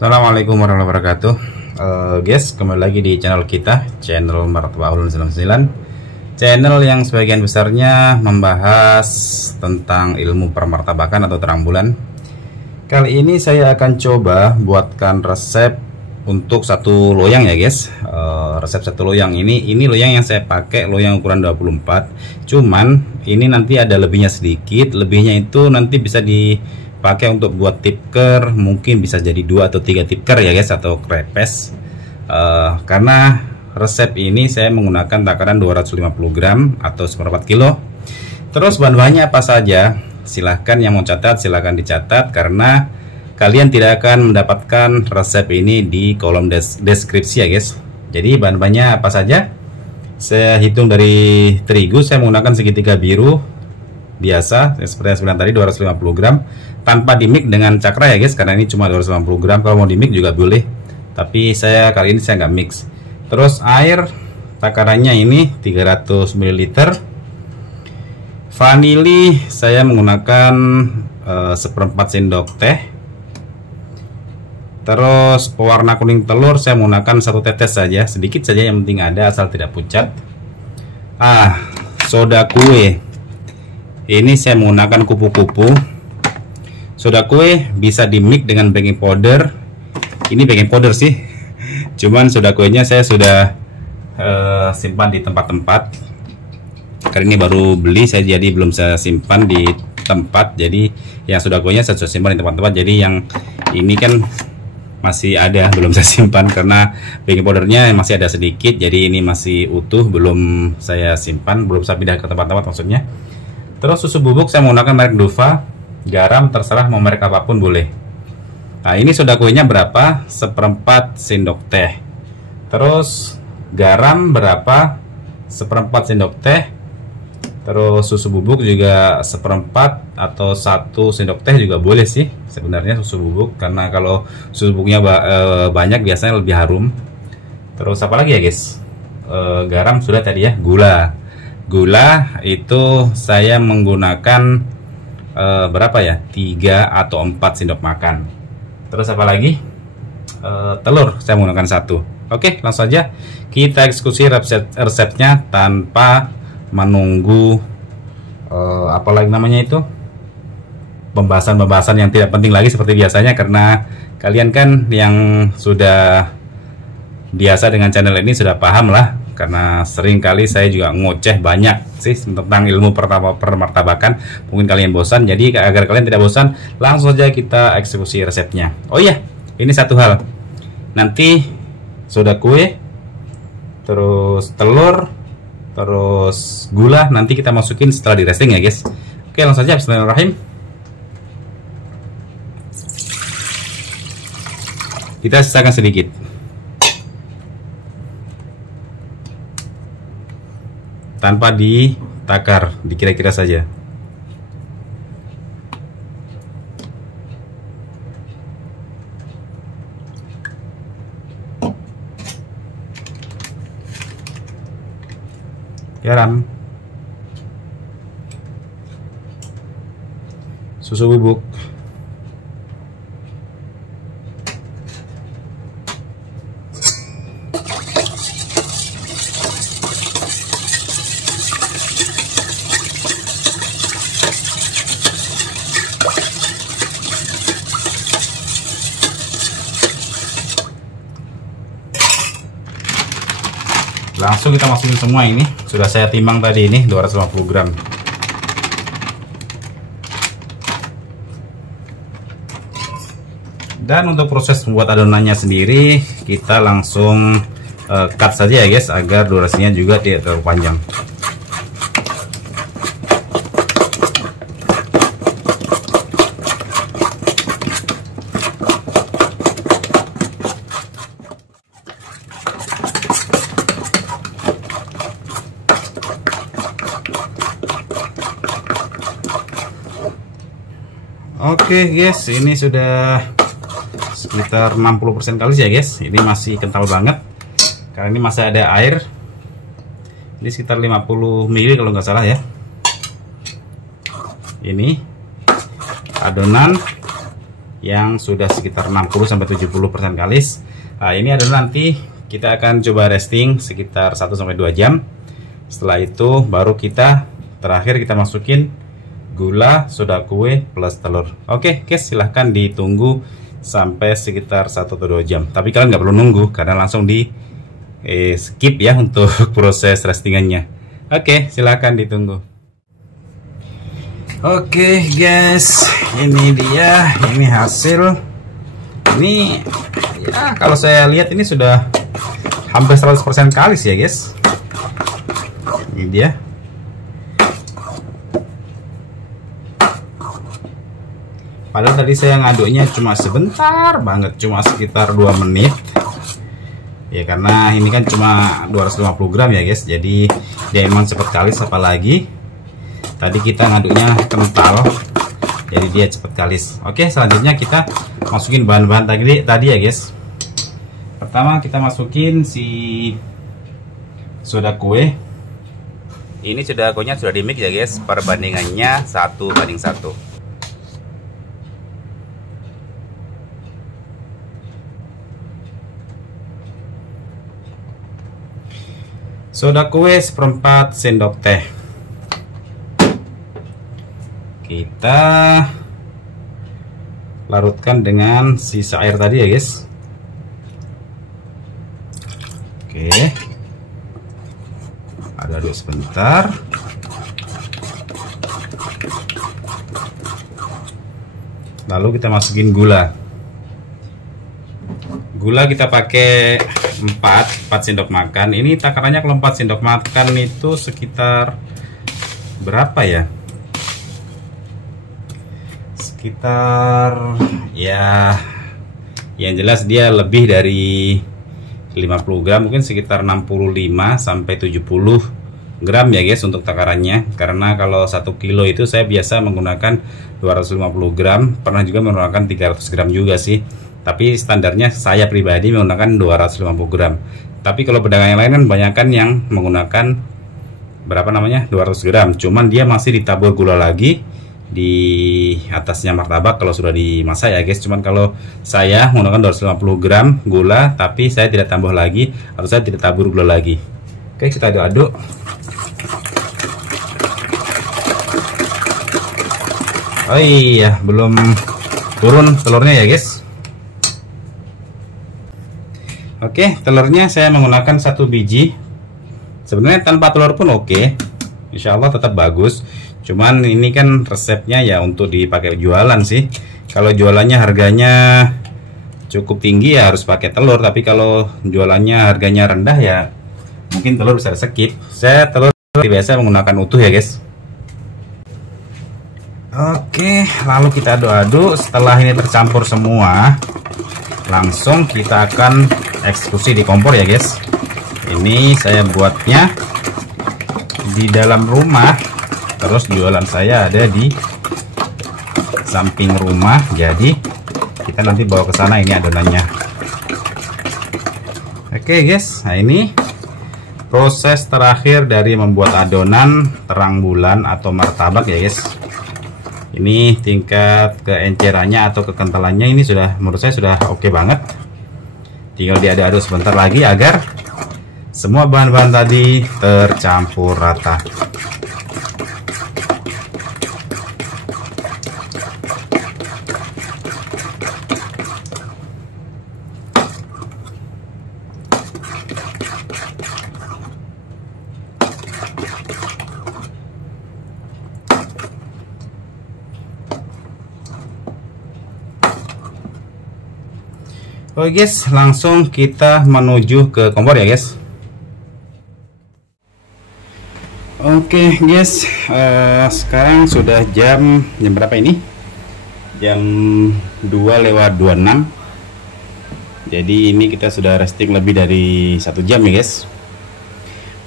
Assalamualaikum warahmatullahi wabarakatuh. Guys, kembali lagi di channel kita, channel Martabak Ulun 99, channel yang sebagian besarnya membahas tentang ilmu permartabakan atau terang bulan. Kali ini saya akan coba buatkan resep untuk satu loyang ya guys. Resep satu loyang ini loyang yang saya pakai loyang ukuran 24. Cuman ini nanti ada lebihnya sedikit. Lebihnya itu nanti bisa dipakai untuk buat tipker, mungkin bisa jadi 2 atau 3 tipker ya guys, atau krepes. Karena resep ini saya menggunakan takaran 250 gram atau 1/4 kilo. Terus bahan-bahannya apa saja? Silahkan yang mau catat silahkan dicatat, karena kalian tidak akan mendapatkan resep ini di kolom deskripsi ya guys. Jadi bahan-bahannya apa saja? Saya hitung dari terigu, saya menggunakan segitiga biru biasa seperti yang saya bilang tadi, 250 gram tanpa dimix dengan cakra ya guys, karena ini cuma 250 gram. Kalau mau dimix juga boleh, tapi kali ini saya nggak mix. Terus air takarannya ini 300 ml. Vanili saya menggunakan 1/4 sendok teh. Terus pewarna kuning telur saya menggunakan 1 tetes saja, sedikit saja, yang penting ada, asal tidak pucat. Soda kue ini saya menggunakan kupu-kupu. Soda kue bisa dimix dengan baking powder. Ini baking powder sih, cuman soda kuenya saya sudah simpan di tempat-tempat. Karena ini baru beli saya, jadi belum saya simpan di tempat. Jadi yang soda kuenya saya sudah simpan di tempat-tempat. Jadi yang ini kan masih ada, belum saya simpan karena baking powdernya masih ada sedikit. Jadi ini masih utuh, belum saya simpan, belum saya pindah ke tempat-tempat maksudnya. Terus susu bubuk saya menggunakan merek Duva. Garam terserah mau merek apapun boleh. Nah ini soda kuenya berapa? 1/4 sendok teh. Terus garam berapa? 1/4 sendok teh. Terus susu bubuk juga 1/4 atau 1 sendok teh juga boleh sih sebenarnya susu bubuk, karena kalau susu bubuknya banyak biasanya lebih harum. Terus apa lagi ya guys? Garam sudah tadi ya. Gula itu saya menggunakan berapa ya? 3 atau 4 sendok makan. Terus apa lagi? Telur saya menggunakan 1. Oke, langsung saja kita eksekusi resepnya tanpa menunggu apalagi namanya itu, pembahasan yang tidak penting lagi seperti biasanya. Karena kalian kan yang sudah biasa dengan channel ini sudah paham lah, karena sering kali saya juga ngoceh banyak sih tentang ilmu permartabakan. Mungkin kalian bosan, jadi agar kalian tidak bosan, langsung saja kita eksekusi resepnya. Oh iya, ini satu hal, nanti soda kue, terus telur, terus gula nanti kita masukin setelah di resting ya guys. Oke, langsung saja. Bismillahirrahmanirrahim. Kita sisakan sedikit. Tanpa ditakar, dikira-kira saja. Garam, susu bubuk, langsung kita masukin semua. Ini sudah saya timbang tadi, ini 250 gram. Dan untuk proses membuat adonannya sendiri kita langsung cut saja ya guys, agar durasinya juga tidak terlalu panjang. Oke guys, ini sudah sekitar 60% kali ya guys. Ini masih kental banget karena ini masih ada air. Ini sekitar 50 ml kalau nggak salah ya. Ini adonan yang sudah sekitar 60-70% kalis. Nah, ini adalah nanti kita akan coba resting sekitar 1-2 jam. Setelah itu baru kita terakhir kita masukin gula, soda kue plus telur. Oke guys, silahkan ditunggu sampai sekitar 1-2 jam. Tapi kalian nggak perlu nunggu karena langsung di skip ya untuk proses restingannya. Oke, silahkan ditunggu. Oke guys, ini dia, ini hasil. Ini ya kalau saya lihat ini sudah hampir 100% kalis ya guys. Ini dia. Padahal tadi saya ngaduknya cuma sebentar banget, cuma sekitar 2 menit. Ya karena ini kan cuma 250 gram ya guys, jadi dia emang cepat kalis. Apalagi tadi kita ngaduknya kental, jadi dia cepat kalis. Oke, selanjutnya kita masukin bahan-bahan tadi ya guys. Pertama kita masukin si soda kue. Ini soda kuenya sudah di mix ya guys, perbandingannya 1:1. Soda kue 1/4 sendok teh. Kita larutkan dengan sisa air tadi ya guys. Oke, aduk sebentar. Lalu kita masukin gula. Gula kita pakai 4 sendok makan. Ini takarannya kalau 4 sendok makan itu sekitar berapa ya? Sekitar ya, yang jelas dia lebih dari 50 gram, mungkin sekitar 65 sampai 70 gram ya guys untuk takarannya. Karena kalau 1 kilo itu saya biasa menggunakan 250 gram, pernah juga menggunakan 300 gram juga sih. Tapi standarnya saya pribadi menggunakan 250 gram. Tapi kalau pedagang yang lain kan banyakan yang menggunakan berapa namanya 200 gram. Cuman dia masih ditabur gula lagi di atasnya martabak kalau sudah dimasak ya guys. Cuman kalau saya menggunakan 250 gram gula, tapi saya tidak tambah lagi atau saya tidak tabur gula lagi. Oke, kita aduk-aduk. Oh iya, belum turun telurnya ya guys. Oke, telurnya saya menggunakan 1 biji. Sebenarnya tanpa telur pun oke, insya Allah tetap bagus. Cuman ini kan resepnya ya untuk dipakai jualan sih. Kalau jualannya harganya cukup tinggi ya harus pakai telur. Tapi kalau jualannya harganya rendah ya mungkin telur bisa skip. Saya telur biasa menggunakan utuh ya guys. Oke, lalu kita aduk-aduk. Setelah ini tercampur semua, langsung kita akan eksekusi di kompor ya guys. Ini saya buatnya di dalam rumah, terus jualan saya ada di samping rumah, jadi kita nanti bawa ke sana ini adonannya. Oke guys, nah ini proses terakhir dari membuat adonan terang bulan atau martabak ya guys. Ini tingkat keencerannya atau kekentalannya ini sudah, menurut saya sudah oke banget. Tinggal diaduk-aduk sebentar lagi agar semua bahan-bahan tadi tercampur rata. Oke guys, langsung kita menuju ke kompor ya guys. Oke guys, sekarang sudah jam berapa ini? Jam 2:26. Jadi ini kita sudah resting lebih dari 1 jam ya guys.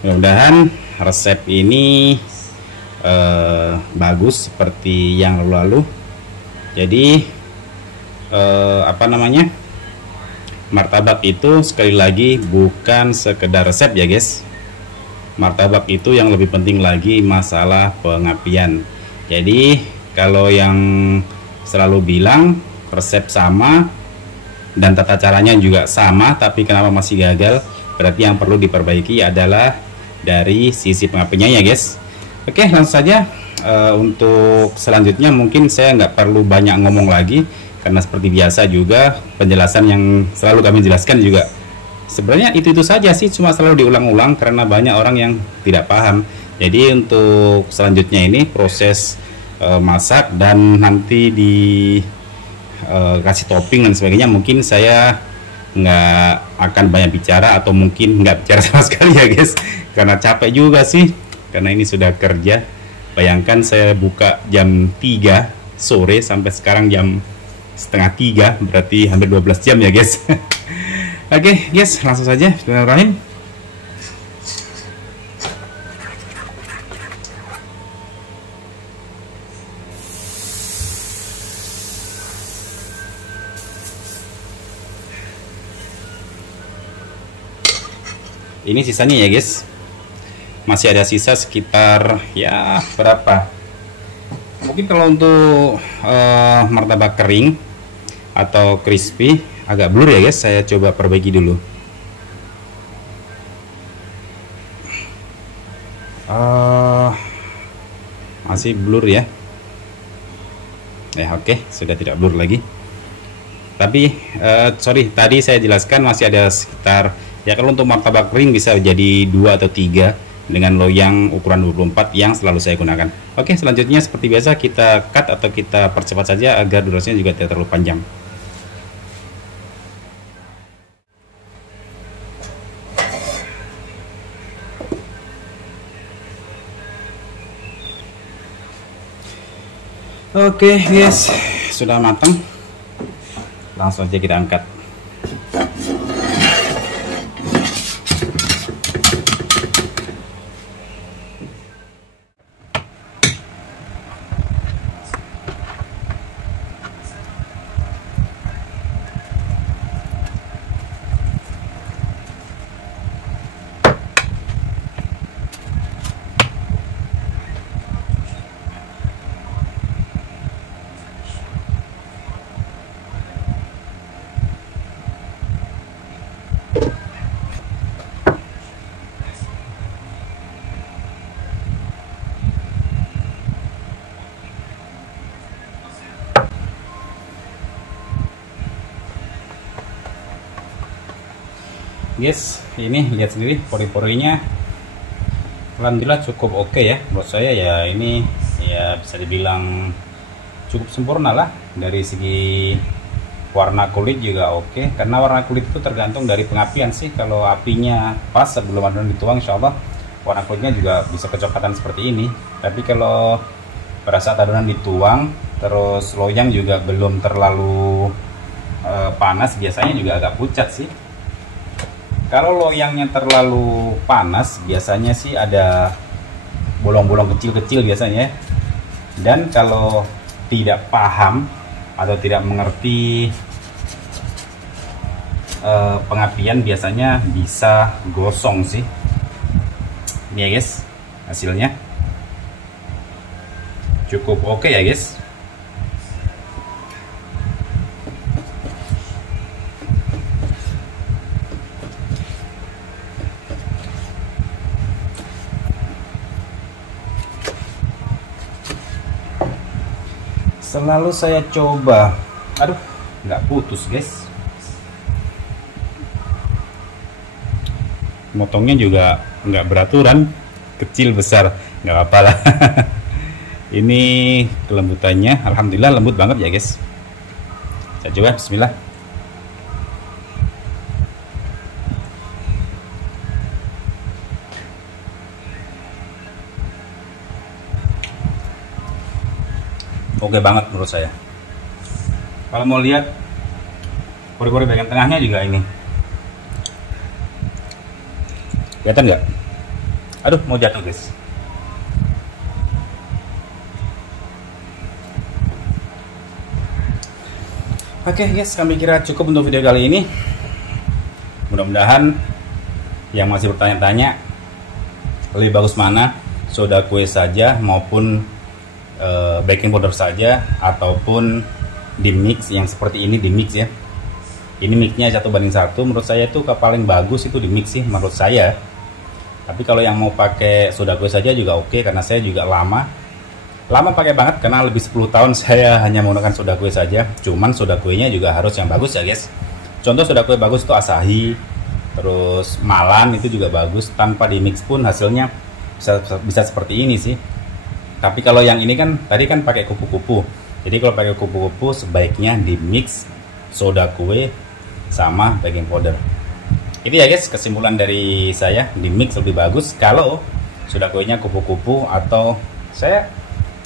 Mudah-mudahan resep ini bagus seperti yang lalu. Jadi apa namanya, martabak itu sekali lagi bukan sekedar resep ya guys. Martabak itu yang lebih penting lagi masalah pengapian. Jadi kalau yang selalu bilang resep sama dan tata caranya juga sama, tapi kenapa masih gagal? Berarti yang perlu diperbaiki adalah dari sisi pengapiannya ya guys. Oke, langsung saja. Untuk selanjutnya mungkin saya nggak perlu banyak ngomong lagi, karena seperti biasa juga penjelasan yang selalu kami jelaskan juga sebenarnya itu saja sih, cuma selalu diulang-ulang karena banyak orang yang tidak paham. Jadi untuk selanjutnya ini proses masak dan nanti di kasih topping dan sebagainya, mungkin saya nggak akan banyak bicara atau mungkin nggak bicara sama sekali ya guys, karena capek juga sih, karena ini sudah kerja. Bayangkan saya buka jam 3 sore sampai sekarang jam setengah 3, berarti hampir 12 jam ya guys. Oke guys, langsung saja. Bismillahirrahmanirrahim. Ini sisanya ya guys, masih ada sisa sekitar ya berapa, mungkin kalau untuk martabak kering atau crispy agak blur ya guys, saya coba perbaiki dulu. Masih blur ya. Oke, sudah tidak blur lagi. Tapi sorry, tadi saya jelaskan masih ada sekitar, ya kalau untuk martabak kering bisa jadi 2 atau 3 dengan loyang ukuran 24 yang selalu saya gunakan. Oke, selanjutnya seperti biasa kita cut atau kita percepat saja agar durasinya juga tidak terlalu panjang. Oke guys, sudah matang, langsung aja kita angkat. Guys, ini lihat sendiri pori-porinya, alhamdulillah cukup oke ya menurut saya ya. Ini ya bisa dibilang cukup sempurna lah. Dari segi warna kulit juga oke, karena warna kulit itu tergantung dari pengapian sih. Kalau apinya pas sebelum adonan dituang, insya Allah warna kulitnya juga bisa kecoklatan seperti ini. Tapi kalau pada saat adonan dituang terus loyang juga belum terlalu panas, biasanya juga agak pucat sih. Kalau loyangnya terlalu panas, biasanya sih ada bolong-bolong kecil-kecil biasanya. Dan kalau tidak paham atau tidak mengerti pengapian, biasanya bisa gosong sih. Ini ya guys, hasilnya cukup oke ya guys. Selalu saya coba, aduh nggak putus guys, motongnya juga nggak beraturan, kecil besar nggak apa-apa lah. Ini kelembutannya alhamdulillah lembut banget ya guys. Saya coba, bismillah. Oke banget menurut saya. Kalau mau lihat pori-pori bagian tengahnya juga ini, kelihatan nggak? Aduh mau jatuh guys. Oke guys, kami kira cukup untuk video kali ini. Mudah-mudahan yang masih bertanya-tanya lebih bagus mana, soda kue saja maupun baking powder saja, ataupun di mix yang seperti ini, di mix ya. Ini mixnya 1:1, menurut saya itu paling bagus itu di mix sih menurut saya. Tapi kalau yang mau pakai soda kue saja juga oke, karena saya juga lama pakai banget, karena lebih 10 tahun saya hanya menggunakan soda kue saja. Cuman soda kuenya juga harus yang bagus ya guys. Contoh soda kue bagus itu Asahi, terus Malan itu juga bagus. Tanpa di mix pun hasilnya bisa seperti ini sih. Tapi kalau yang ini kan tadi kan pakai kupu-kupu. Jadi kalau pakai kupu-kupu sebaiknya di mix soda kue sama baking powder. Itu ya guys kesimpulan dari saya, di mix lebih bagus kalau soda kuenya kupu-kupu, atau saya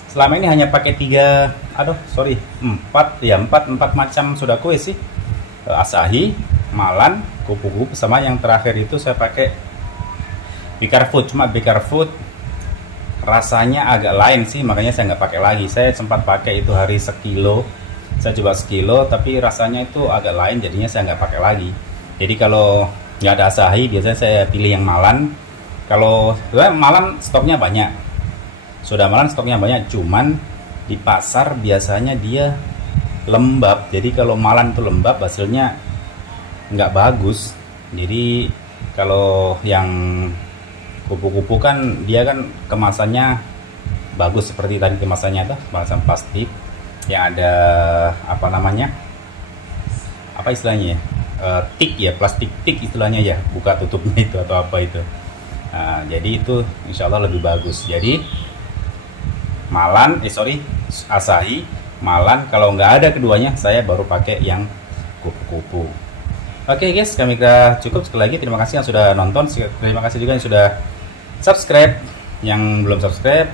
selama ini hanya pakai 4 macam soda kue sih. Asahi, Malan, kupu-kupu, sama yang terakhir itu saya pakai Bakerfood. Cuma Bakerfood rasanya agak lain sih, makanya saya nggak pakai lagi. Saya sempat pakai itu hari sekilo, saya coba sekilo, tapi rasanya itu agak lain, jadinya saya nggak pakai lagi. Jadi kalau nggak ada Asahi, biasanya saya pilih yang Malan. Kalau Malan stoknya banyak, soda Malan stoknya banyak, cuman di pasar biasanya dia lembab. Jadi kalau Malan itu lembab hasilnya nggak bagus. Jadi kalau yang kupu-kupu kan dia kan kemasannya bagus, seperti tadi kemasannya tuh kemasan plastik yang ada apa namanya, apa istilahnya ya, tik ya, plastik tik istilahnya ya, buka tutupnya itu atau apa itu. Nah, jadi itu insya Allah lebih bagus. Jadi Malan, Asahi, Malan, kalau nggak ada keduanya saya baru pakai yang kupu-kupu. Oke guys, kami kira cukup. Sekali lagi terima kasih yang sudah nonton, terima kasih juga yang sudah subscribe. Yang belum subscribe,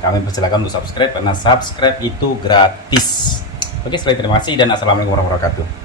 kami persilakan untuk subscribe, karena subscribe itu gratis. Oke, sekali terima kasih dan assalamualaikum warahmatullahi wabarakatuh.